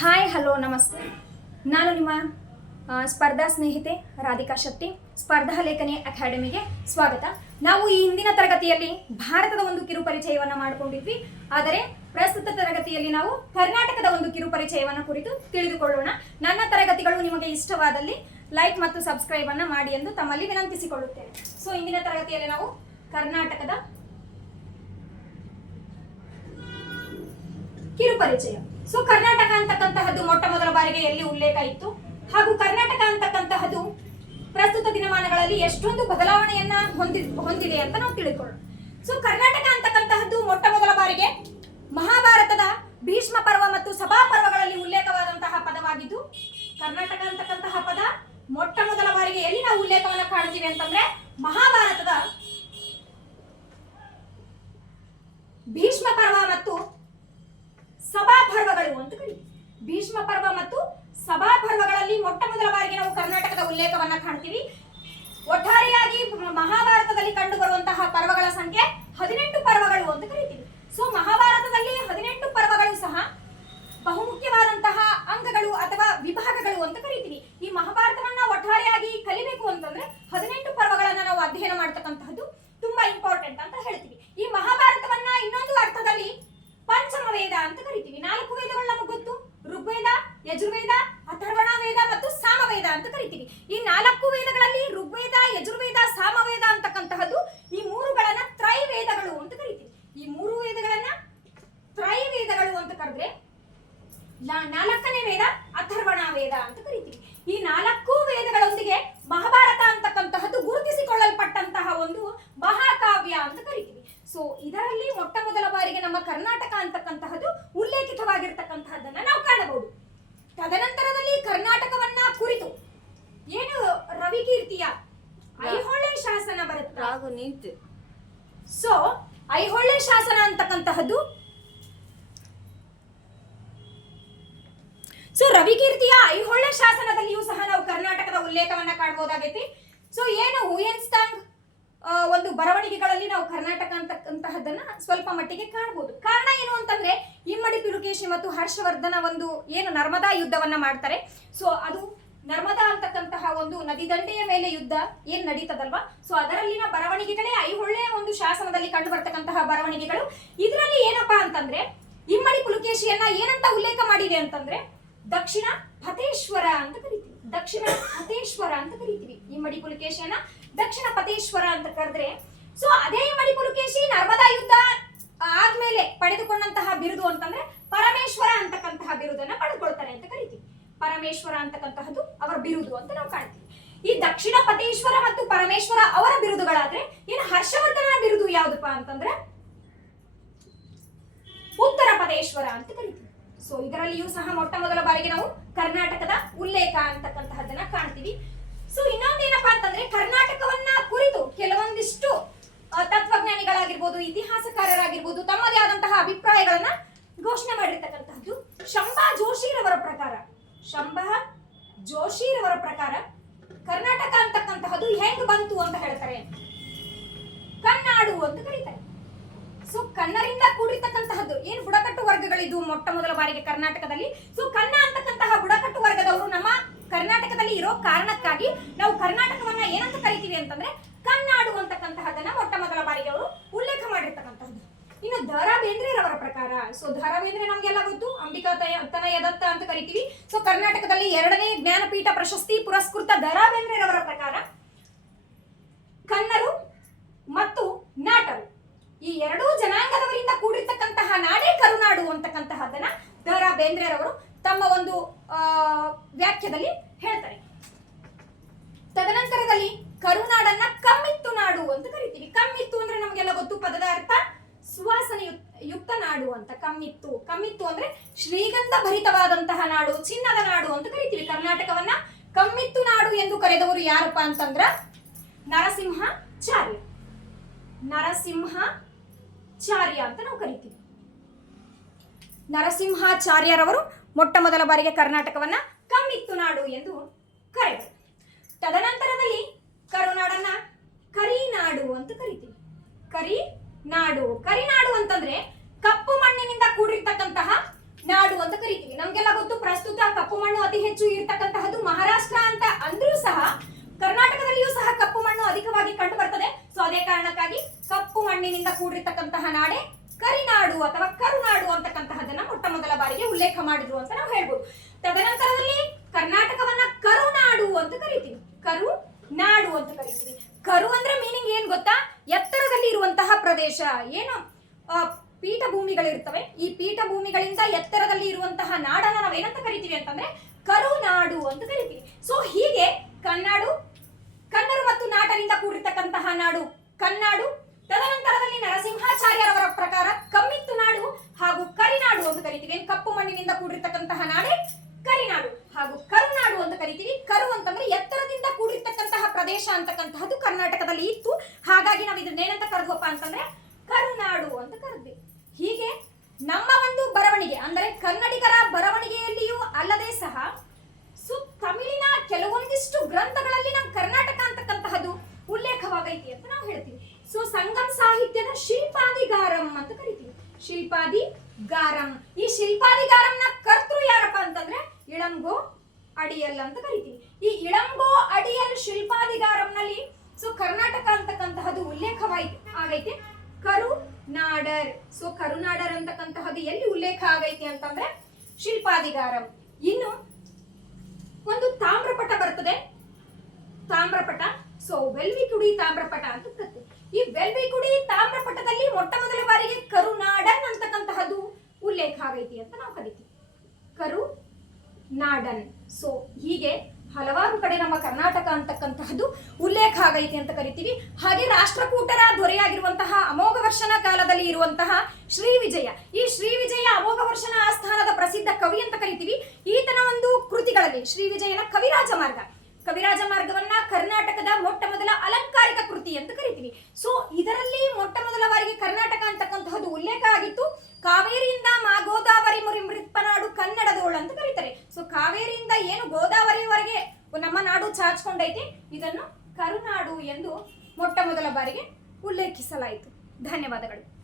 Hi hello ನಮಸ್ತೆ. ನಾನು ನಿಮ್ಮ ಸ್ಪರ್ಧಾ ಸ್ನೇಹಿತೆ ರಾಧಿಕಾ ಶೆಟ್ಟಿ, ಸ್ಪರ್ಧಾ ಲೇಖನಿ ಅಕಾಡೆಮಿಗೆ ಸ್ವಾಗತ. ನಾವು ಈ ಹಿಂದಿನ ತರಗತಿಯಲ್ಲಿ ಭಾರತದ ಒಂದು ಕಿರು ಪರಿಚಯವನ್ನು ಮಾಡಿಕೊಂಡಿದ್ವಿ. ಆದರೆ ಪ್ರಸ್ತುತ ತರಗತಿಯಲ್ಲಿ ನಾವು ಕರ್ನಾಟಕದ ಒಂದು ಕಿರು ಪರಿಚಯವನ್ನು ಕುರಿತು ತಿಳಿದುಕೊಳ್ಳೋಣ. ನನ್ನ ತರಗತಿಗಳು ನಿಮಗೆ ಇಷ್ಟವಾದಲ್ಲಿ ಲೈಕ್ ಮತ್ತು ಸಬ್ಸ್ಕ್ರೈಬ್ ಅನ್ನು ಮಾಡಿ ಎಂದು ತಮ್ಮಲ್ಲಿ ವಿನಂತಿಸಿಕೊಳ್ಳುತ್ತೇನೆ. ಸೊ ಇಂದಿನ ತರಗತಿಯಲ್ಲಿ ನಾವು ಕರ್ನಾಟಕದ ಕಿರು ಪರಿಚಯ ಸೊ ಕರ್ನಾಟಕ ಅಂತಕ್ಕಂತಹದ್ದು ಮೊಟ್ಟ ಮೊದಲ ಬಾರಿಗೆ ಎಲ್ಲಿ ಉಲ್ಲೇಖ ಇತ್ತು? ಹಾಗೂ ಕರ್ನಾಟಕ ಅಂತಕ್ಕಂತಹದ್ದು ಪ್ರಸ್ತುತ ದಿನಮಾನಗಳಲ್ಲಿ ಎಷ್ಟೊಂದು ಬದಲಾವಣೆಯನ್ನ ಹೊಂದಿ, ಹೊಂದಿದೆ ಅಂತ ನಾವು ತಿಳಿದುಕೊಳ್ಳೋಣ ಸೊ ಕರ್ನಾಟಕ ಅಂತಕ್ಕಂತಹದ್ದು ಮೊಟ್ಟ ಮೊದಲ ಬಾರಿಗೆ ಮಹಾಭಾರತದ ಭೀಷ್ಮ ಪರ್ವ ಮತ್ತು ಸಭಾ ಪರ್ವಗಳಲ್ಲಿ ಉಲ್ಲೇಖವಾದಂತಹ ಪದವಾಗಿದ್ದು ಕರ್ನಾಟಕ ಅಂತಕ್ಕಂತಹ ಪದ ಮೊಟ್ಟ ಮೊದಲ ಬಾರಿಗೆ ಎಲ್ಲಿ ನಾವು ಉಲ್ಲೇಖವನ್ನು ಕಾಣ್ತೀವಿ ಅಂತಂದ್ರೆ ಮಹಾಭಾರತದ ಭೀಷ್ಮ ಪರ್ವ ಮತ್ತು ಸಭಾ ಪರ್ವಗಳು ಅಂತ ಕರೀತೀವಿ ಭೀಷ್ಮ ಪರ್ವ ಮತ್ತು ಸಭಾ ಪರ್ವಗಳಲ್ಲಿ ಮೊಟ್ಟ ಮೊದಲ ಬಾರಿಗೆ ನಾವು ಕರ್ನಾಟಕದ ಉಲ್ಲೇಖವನ್ನ ಕಾಣ್ತೀವಿ. ಒಟ್ಟಾರೆಯಾಗಿ ಮಹಾಭಾರತದಲ್ಲಿ ಕಂಡು ಬರುವಂತಹ ಪರ್ವಗಳ ಸಂಖ್ಯೆ ಹದಿನೆಂಟು ಪರ್ವಗಳು ಅಂತ ಕರಿತೀವಿ. ಸೊ ಮಹಾಭಾರತದಲ್ಲಿ ಹದಿನೆಂಟು ಪರ್ವಗಳು ಸಹ ಬಹುಮುಖ್ಯವಾದಂತಹ ಅಂಗಗಳು ಅಥವಾ ವಿಭಾಗಗಳು ಅಂತ ಕರಿತೀವಿ. ಈ ಮಹಾಭಾರತವನ್ನ ಒಟ್ಟಾರೆಯಾಗಿ ಕಲಿಬೇಕು ಅಂತಂದ್ರೆ ಹದಿನೆಂಟು ಪರ್ವಗಳನ್ನ ನಾವು ಅಧ್ಯಯನ ಮಾಡ್ತಕ್ಕಂತಹದ್ದು ತುಂಬಾ ಇಂಪಾರ್ಟೆಂಟ್ ಅಂತ ಹೇಳ್ತೀವಿ ಈ ಮಹಾಭಾರತವನ್ನ ಇನ್ನೊಂದು ಅರ್ಥದಲ್ಲಿ ಪಂಚಮ ವೇದ ಅಂತ ಕರಿತೀವಿ ನಾಲ್ಕು ವೇದಗಳು ನಮಗೆ ಗೊತ್ತು ಋಗ್ವೇದ ಯಜುರ್ವೇದ ಅಥರ್ವಣ ವೇದ ಮತ್ತು ಸಾಮವೇದ ಅಂತ ಕರಿತೀವಿ ಈ ನಾಲ್ಕು ವೇದಗಳಲ್ಲಿ ಋಗ್ವೇದ ಯಜುರ್ವೇದ ಸಾಮವೇದ ಅಂತಕ್ಕಂತಹದ್ದು ಈ ಮೂರುಗಳನ್ನ ತ್ರೈವೇದಗಳು ಅಂತ ಕರಿತೀವಿ ಈ ಮೂರು ವೇದಗಳನ್ನ ತ್ರೈವೇದಗಳು ಅಂತ ಕರೆದ್ರೆ ನಾ- ನಾಲ್ಕನೇ ವೇದ ಅಥರ್ವಣ ವೇದ ಅಂತ ಕರಿತೀವಿ ಈ ನಾಲ್ಕು ವೇದಗಳೊಂದಿಗೆ ಮಹಾಭಾರತ ಅಂತಕ್ಕಂತಹದ್ದು ಗುರುತಿಸಿಕೊಳ್ಳಲ್ಪಟ್ಟಂತಹ ಒಂದು ಮಹಾಕಾವ್ಯ ಅಂತ ಕರಿತೀವಿ ಸೊ ಇದರಲ್ಲಿ ಮೊಟ್ಟ ಮೊದಲ ಬಾರಿಗೆ ನಮ್ಮ ಕರ್ನಾಟಕ ಅಂತಕ್ಕಂತಹದ್ದು ಉಲ್ಲೇಖಿತವಾಗಿರ್ತಕ್ಕಂತಹದ್ದನ್ನ ನಾವು ಕಾಣಬಹುದು ತದನಂತರದಲ್ಲಿ ಕರ್ನಾಟಕವನ್ನ ಕುರಿತು ಏನು ರವಿಕೀರ್ತಿಯ ಐಹೊಳೆ ಶಾಸನ ಬರುತ್ತೆ? ರಾಗು ನೀತು ಸೊ ಐಹೊಳೆ ಶಾಸನ ಅಂತಕ್ಕಂತಹದ್ದು? ಸೊ ರವಿಕೀರ್ತಿಯ ಐಹೊಳೆ ಶಾಸನದಲ್ಲಿಯೂ ಸಹ ನಾವು ಕರ್ನಾಟಕದ ಉಲ್ಲೇಖವನ್ನ ಕಾಣಬಹುದಾಗೈತಿ ಸೊ ಏನು ಹುಯನ್ಸ್ತಾಂಗ್ ಒಂದು ಬರವಣಿಗೆಗಳಲ್ಲಿ ನಾವು ಕರ್ನಾಟಕ ಅಂತಕ್ಕಂತಹದ್ದನ್ನ ಸ್ವಲ್ಪ ಮಟ್ಟಿಗೆ ಕಾಣಬಹುದು ಕಾರಣ ಏನು ಅಂತಂದ್ರೆ ಇಮ್ಮಡಿ ಪುಲಕೇಶಿ ಮತ್ತು ಹರ್ಷವರ್ಧನ ಒಂದು ಏನು ನರ್ಮದಾ ಯುದ್ಧವನ್ನ ಮಾಡ್ತಾರೆ. ಸೊ ಅದು ನರ್ಮದಾ ಅಂತಕ್ಕಂತಹ ಒಂದು ನದಿ ದಂಡೆಯ ಮೇಲೆ ಯುದ್ಧ ಏನ್ ನಡೀತದಲ್ವಾ? ಸೊ ಅದರಲ್ಲಿನ ಬರವಣಿಗೆಗಳೇ ಐಹೊಳ್ಳೆಯ ಒಂದು ಶಾಸನದಲ್ಲಿ ಕಂಡು ಬರ್ತಕ್ಕಂತಹ ಬರವಣಿಗೆಗಳು. ಇದರಲ್ಲಿ ಏನಪ್ಪಾ ಅಂತಂದ್ರೆ, ಇಮ್ಮಡಿ ಪುಲಕೇಶಿಯನ್ನ ಏನಂತ ಉಲ್ಲೇಖ ಮಾಡಿದೆ ಅಂತಂದ್ರೆ, ದಕ್ಷಿಣ ಫತೇಶ್ವರ ಅಂತ ಕರಿತೀವಿ. ದಕ್ಷಿಣ ಫತೇಶ್ವರ ಅಂತ ಕರಿತೀವಿ. ಇಮ್ಮಡಿ ಪುಲಕೇಶಿಯನ್ನ ದಕ್ಷಿಣ ಫತೇಶ್ವರ ಅಂತ ಕರೆದ್ರೆ ಸೊ ಅದೇ ಇಮ್ಮಡಿ ಪುಲಕೇಶಿ ನರ್ಮದಾ ಯುದ್ಧ ಆದ್ಮೇಲೆ ಪಡೆದುಕೊಂಡಂತಹ ಬಿರುದು ಅಂತಂದ್ರೆ, ಪರಮೇಶ್ವರ ಅಂತಕ್ಕಂತಹ ಬಿರುದನ್ನ ಪಡೆದುಕೊಳ್ತಾರೆ. ಪರಮೇಶ್ವರ ಅಂತಕ್ಕಂತಹದ್ದು ಅವರ ಬಿರುದು ಅಂತ ನಾವು ಕಾಣ್ತೀವಿ. ಈ ದಕ್ಷಿಣ ಪತೇಶ್ವರ ಮತ್ತು ಪರಮೇಶ್ವರ ಅವರ ಬಿರುದುಗಳಾದ್ರೆ ಏನು ಹರ್ಷವರ್ಧನ ಬಿರುದು ಯಾವ್ದಪ್ಪ ಅಂತಂದ್ರೆ ಉತ್ತರ ಪದೇಶ್ವರ ಅಂತ ಕರಿತೀವಿ. ಸೊ ಇದರಲ್ಲಿಯೂ ಸಹ ಮೊಟ್ಟ ಮೊದಲ ಬಾರಿಗೆ ನಾವು ಕರ್ನಾಟಕದ ಉಲ್ಲೇಖ ಅಂತಕ್ಕಂತಹದ್ದನ್ನ ಕಾಣ್ತೀವಿ. ಸೊ ಇನ್ನೊಂದೇನಪ್ಪಾ ಅಂತಂದ್ರೆ ಕರ್ನಾಟಕವನ್ನ ಕುರಿತು ಕೆಲವೊಂದಿಷ್ಟು ತತ್ವಜ್ಞಾನಿಗಳಾಗಿರ್ಬೋದು, ಇತಿಹಾಸಕಾರರಾಗಿರ್ಬೋದು ತಮ್ಮದೇ ಆದಂತಹ ಅಭಿಪ್ರಾಯಗಳನ್ನ ಘೋಷಣೆ ಪ್ರಕಾರ ಶಂಭಾ ಜೋಶಿರವರ ಪ್ರಕಾರ ಕರ್ನಾಟಕ ಅಂತಕ್ಕಂತಹದ್ದು ಹೆಂಗ್ ಬಂತು ಅಂತ ಹೇಳ್ತಾರೆ. ಕನ್ನಾಡು ಅಂತ ಕರೀತಾರೆ. ಸೊ ಕನ್ನರಿಂದ ಕೂಡಿರ್ತಕ್ಕಂತಹದ್ದು ಏನು ಬುಡಕಟ್ಟು ವರ್ಗಗಳಿದ್ದು ಮೊಟ್ಟ ಮೊದಲ ಬಾರಿಗೆ ಕರ್ನಾಟಕದಲ್ಲಿ? ಸೊ ಕನ್ನ ಅಂತಕ್ಕಂತಹ ಬುಡಕಟ್ಟು ವರ್ಗದವರು ನಮ್ಮ ಕರ್ನಾಟಕದಲ್ಲಿ ಇರೋ ಕಾರಣಕ್ಕಾಗಿ ನಾವು ಕರ್ನಾಟಕವನ್ನ ಏನಂತ ಕರಿತೀವಿ ಅಂತಂದ್ರೆ ಕನ್ನಾಡು ಅಂತಕ್ಕಂತಹದನ್ನ ಮೊಟ್ಟ ಮೊದಲ ಬಾರಿಗೆ ಅವರು ದ ರಾ ಪ್ರಕಾರ. ಸೊ ದ ಬೇಂದ್ರೆ ನಮಗೆಲ್ಲ ಗೊತ್ತು. ಅಂಬಿಕಾ ತನಯ ದತ್ತ ಅಂತ ಕರಿತೀವಿ. ಸೊ ಕರ್ನಾಟಕದಲ್ಲಿ ಎರಡನೇ ಜ್ಞಾನಪೀಠ ಪ್ರಶಸ್ತಿ ಪುರಸ್ಕೃತ ದ ರಾ ಬೇಂದ್ರೆರವರ ಪ್ರಕಾರ ಕನ್ನರು ಮತ್ತು ನಾಟರು. ಈ ಎರಡೂ ಜನಾಂಗದವರಿಂದ ಕೂಡಿರ್ತಕ್ಕಂತಹ ನಾಡೇ ಕರುನಾಡು ಅಂತಕ್ಕಂತಹದನ್ನ ದ ರಾ ತಮ್ಮ ಒಂದು ವ್ಯಾಖ್ಯದಲ್ಲಿ ಹೇಳ್ತಾರೆ ತದನಂತರದಲ್ಲಿ ಕರುನಾಡನ್ನ ಕಮ್ಮಿತ್ತು ನಾಡು ಅಂತ ಕರಿತೀವಿ ಕಮ್ಮಿತ್ತು ಅಂದ್ರೆ ನಮಗೆಲ್ಲ ಗೊತ್ತು ಪದದ ಅರ್ಥ ಸುವಾಸನೆ ಯುಕ್- ಯುಕ್ತ ನಾಡು ಅಂತ ಕಮ್ಮಿತ್ತು. ಕಮ್ಮಿತ್ತು ಅಂದ್ರೆ ಶ್ರೀಗಂಧ ಭರಿತವಾದಂತಹ ನಾಡು, ಚಿನ್ನದ ನಾಡು ಅಂತ ಕರಿತೀವಿ. ಕರ್ನಾಟಕವನ್ನ ಕಮ್ಮಿತ್ತು ನಾಡು ಎಂದು ಕರೆದವರು ಯಾರಪ್ಪ ಅಂತಂದ್ರ ನರಸಿಂಹಾಚಾರ್ಯ ನರಸಿಂಹಾಚಾರ್ಯ ಅಂತ ನಾವು ಕರಿತೀವಿ. ನರಸಿಂಹಾಚಾರ್ಯರವರು ಮೊಟ್ಟ ಮೊದಲ ಬಾರಿಗೆ ಕರ್ನಾಟಕವನ್ನ ಕಮ್ಮಿತ್ತು ನಾಡು ಎಂದು ಕರೆದರು. ತದನಂತರದಲ್ಲಿ ಕರುನಾಡನ್ನ ಕರಿನಾಡು ಅಂತ ಕರಿತೀವಿ. ಕರಿ ನಾಡು ಕರಿನಾಡು ಅಂತಂದ್ರೆ ನಾಡು ಅಂತ ಕರಿತೀವಿ. ನಮ್ಗೆಲ್ಲ ಗೊತ್ತು, ಪ್ರಸ್ತುತ ಕಪ್ಪು ಮಣ್ಣು ಅತಿ ಹೆಚ್ಚು ಇರ್ತಕ್ಕಂತಹದ್ದು ಮಹಾರಾಷ್ಟ್ರ ಅಂತ ಅಂದ್ರೂ ಸಹ ಕರ್ನಾಟಕದಲ್ಲಿಯೂ ಸಹ ಕಪ್ಪು ಮಣ್ಣು ಅಧಿಕವಾಗಿ ಕಂಡು ಬರ್ತದೆ ಸೊ ಅದೇ ಕಾರಣಕ್ಕಾಗಿ ಕಪ್ಪು ಮಣ್ಣಿನಿಂದ ಕೂಡಿರ್ತಕ್ಕಂತಹ ನಾಡೆ ಕರಿನಾಡು ಅಥವಾ ಕರುನಾಡು ಅಂತಕ್ಕಂತಹದನ್ನ ಮೊಟ್ಟ ಮೊದಲ ಬಾರಿಗೆ ಉಲ್ಲೇಖ ಮಾಡಿದ್ರು ಅಂತ ನಾವು ಹೇಳ್ಬೋದು. ತದನಂತರದಲ್ಲಿ ಕರ್ನಾಟಕವನ್ನ ಕರುನಾಡು ಅಂತ ಕರಿತೀವಿ. ಕರು ನಾಡು ಅಂತ ಕರಿತೀವಿ. ಕರು ಅಂದ್ರೆ ಮೀನಿಂಗ್ ಏನ್ ಗೊತ್ತಾ? ಎತ್ತರದಲ್ಲಿ ಇರುವಂತಹ ಪ್ರದೇಶ. ಏನು? ಪೀಠಭೂಮಿಗಳಿರ್ತವೆ ಈ ಪೀಠಭೂಮಿಗಳಿಂದ ಎತ್ತರದಲ್ಲಿ ಇರುವಂತಹ ನಾಡನ್ನ ನಾವೇನಂತ ಕರಿತೀವಿ ಅಂತಂದ್ರೆ ಕರುನಾಡು ಅಂತ ಕರಿತೀವಿ. ಸೊ ಹೀಗೆ ಕನ್ನಾಡು, ಕನ್ನಡ ಮತ್ತು ನಾಟರಿಂದ ಕೂಡಿರ್ತಕ್ಕಂತಹ ನಾಡು ಕನ್ನಾಡು, ತದನಂತರದಲ್ಲಿ ನರಸಿಂಹಾಚಾರ್ಯರವರ ಪ್ರಕಾರ ಕಮ್ಮಿತ್ತು ನಾಡು ಹಾಗೂ ಕರಿನಾಡು ಅಂತ ಕರಿತೀವಿ. ಕಪ್ಪು ಮಣ್ಣಿನಿಂದ ಕೂಡಿರ್ತಕ್ಕಂತಹ ನಾಡೆ ಕರಿನಾಡು ಹಾಗೂ ಕರುನಾಡು ಅಂತ ಕರಿತೀವಿ. ಕರು ಅಂತಂದ್ರೆ ಎತ್ತರದಿಂದ ಕೂಡಿರ್ತಕ್ಕಂತಹ ಪ್ರದೇಶ ಅಂತಕ್ಕಂತಹದ್ದು ಕರ್ನಾಟಕದಲ್ಲಿ ಇತ್ತು. ಹಾಗಾಗಿ ನಾವು ಇದನ್ನೇನಂತ ಕರೆದ್ವಪ್ಪ ಅಂತಂದ್ರೆ ಕರುನಾಡು ಅಂತ ಕರೆದ್ವಿ. ಹೀಗೆ ನಮ್ಮ ಒಂದು ಬರವಣಿಗೆ, ಅಂದರೆ ಕನ್ನಡಿಗರ ಬರವಣಿಗೆಯಲ್ಲಿಯೂ ಅಲ್ಲದೆ ಸಹ ಸು ತಮಿಳಿನ ಕೆಲವೊಂದಿಷ್ಟು ಗ್ರಂಥಗಳಲ್ಲಿ ನಮ್ಮ ಕರ್ನಾಟಕ ಅಂತಕ್ಕಂತಹದ್ದು ಉಲ್ಲೇಖವಾಗೈತಿ ಅಂತ ನಾವು ಹೇಳ್ತೀವಿ. ಸೊ ಸಂಗಮ್ ಸಾಹಿತ್ಯದ ಶಿಲ್ಪಾದಿಗಾರಂ ಅಂತ ಕರಿತೀವಿ. ಶಿಲ್ಪಾದಿಗಾರಂ ಈ ಶಿಲ್ಪಾದಿಗಾರಂನ ಕರ್ತೃ ಯಾರಪ್ಪ ಅಂತಂದ್ರೆ ಇಳಂಗೋ ಅಡಿಯಲ್ ಅಂತ ಕರಿತೀವಿ. ಈ ಇಳಂಗೋ ಅಡಿಯಲ್ ಶಿಲ್ಪಾದಿಗಾರಂನಲ್ಲಿ ಸೊ ಕರ್ನಾಟಕ ಅಂತಕ್ಕಂತಹದ್ದು ಉಲ್ಲೇಖವಾಯ್ತು ಆಗೈತೆ. ಕರುನಾಡರ್ ಸೊ ಕರುನಾಡರ್ ಅಂತಕ್ಕಂತಹದ್ದು ಎಲ್ಲಿ ಉಲ್ಲೇಖ ಆಗೈತಿ ಅಂತಂದ್ರೆ ಶಿಲ್ಪಾದಿಗಾರಂ ಇನ್ನು ಒಂದು ತಾಮ್ರಪಟ ಬರ್ತದೆ. ತಾಮ್ರಪಟ. ಸೊ ವೆಲ್ವಿಕುಡಿ ತಾಮ್ರಪಟ ಅಂತ ಬರುತ್ತೆ ಈ ವೆಲ್ವಿಕುಡಿ ತಾಮ್ರಪಟದಲ್ಲಿ ಮೊಟ್ಟ ಮೊದಲ ಬಾರಿಗೆ ಕರುನಾಡನ್ ಅಂತಕ್ಕಂತಹದ್ದು ಉಲ್ಲೇಖ ಆಗೈತಿ ಅಂತ ನಾವು ಕರಿತೀವಿ. ಕರು ನಾಡನ್ ಸೊ ಹೀಗೆ ಹಲವಾರು ಕಡೆ ನಮ್ಮ ಕರ್ನಾಟಕ ಅಂತಕ್ಕಂತಹದ್ದು ಉಲ್ಲೇಖ ಆಗೈತಿ ಅಂತ ಕರಿತೀವಿ. ಹಾಗೆ ರಾಷ್ಟ್ರಕೂಟರ ದೊರೆಯಾಗಿರುವಂತಹ ಅಮೋಘ ವರ್ಷನ ಕಾಲದಲ್ಲಿ ಇರುವಂತಹ ಶ್ರೀ ವಿಜಯ. ಈ ಶ್ರೀ ವಿಜಯ ಅಮೋಘ ವರ್ಷನ ಆಸ್ಥಾನದ ಪ್ರಸಿದ್ಧ ಕವಿ ಅಂತ ಕರಿತೀವಿ. ಈತನ ಒಂದು ಕೃತಿಗಳಲ್ಲಿ ಶ್ರೀ ವಿಜಯನ ಕವಿರಾಜ ಮಾರ್ಗ. ಕವಿರಾಜ ಮಾರ್ಗವನ್ನ ಕರ್ನಾಟಕದ ಮೊಟ್ಟ ಮೊದಲ ಅಲಂಕಾರಿಕ ಕೃತಿ ಅಂತ ಕರಿತೀವಿ. ಸೊ ಇದರಲ್ಲಿ ಮೊಟ್ಟ ಮೊದಲ ಬಾರಿಗೆ ಕರ್ನಾಟಕ ಅಂತಕ್ಕಂತಹದ್ದು ಉಲ್ಲೇಖ ಆಗಿತ್ತು. ಕಾವೇರಿಯಿಂದ ಮಾ ಗೋದಾವರಿ ಮುರಿ ಮೃತ್ಪನಾಡು ಕನ್ನಡದೋಳು ಅಂತ ಕರೀತಾರೆ ಸೊ ಕಾವೇರಿಯಿಂದ ಏನು ಗೋದಾವರಿವರೆಗೆ ನಮ್ಮ ನಾಡು ಚಾಚ್ಕೊಂಡೈತೆ. ಇದನ್ನು ಕರುನಾಡು ಎಂದು ಮೊಟ್ಟ ಮೊದಲ ಬಾರಿಗೆ ಉಲ್ಲೇಖಿಸಲಾಯಿತು. ಧನ್ಯವಾದಗಳು.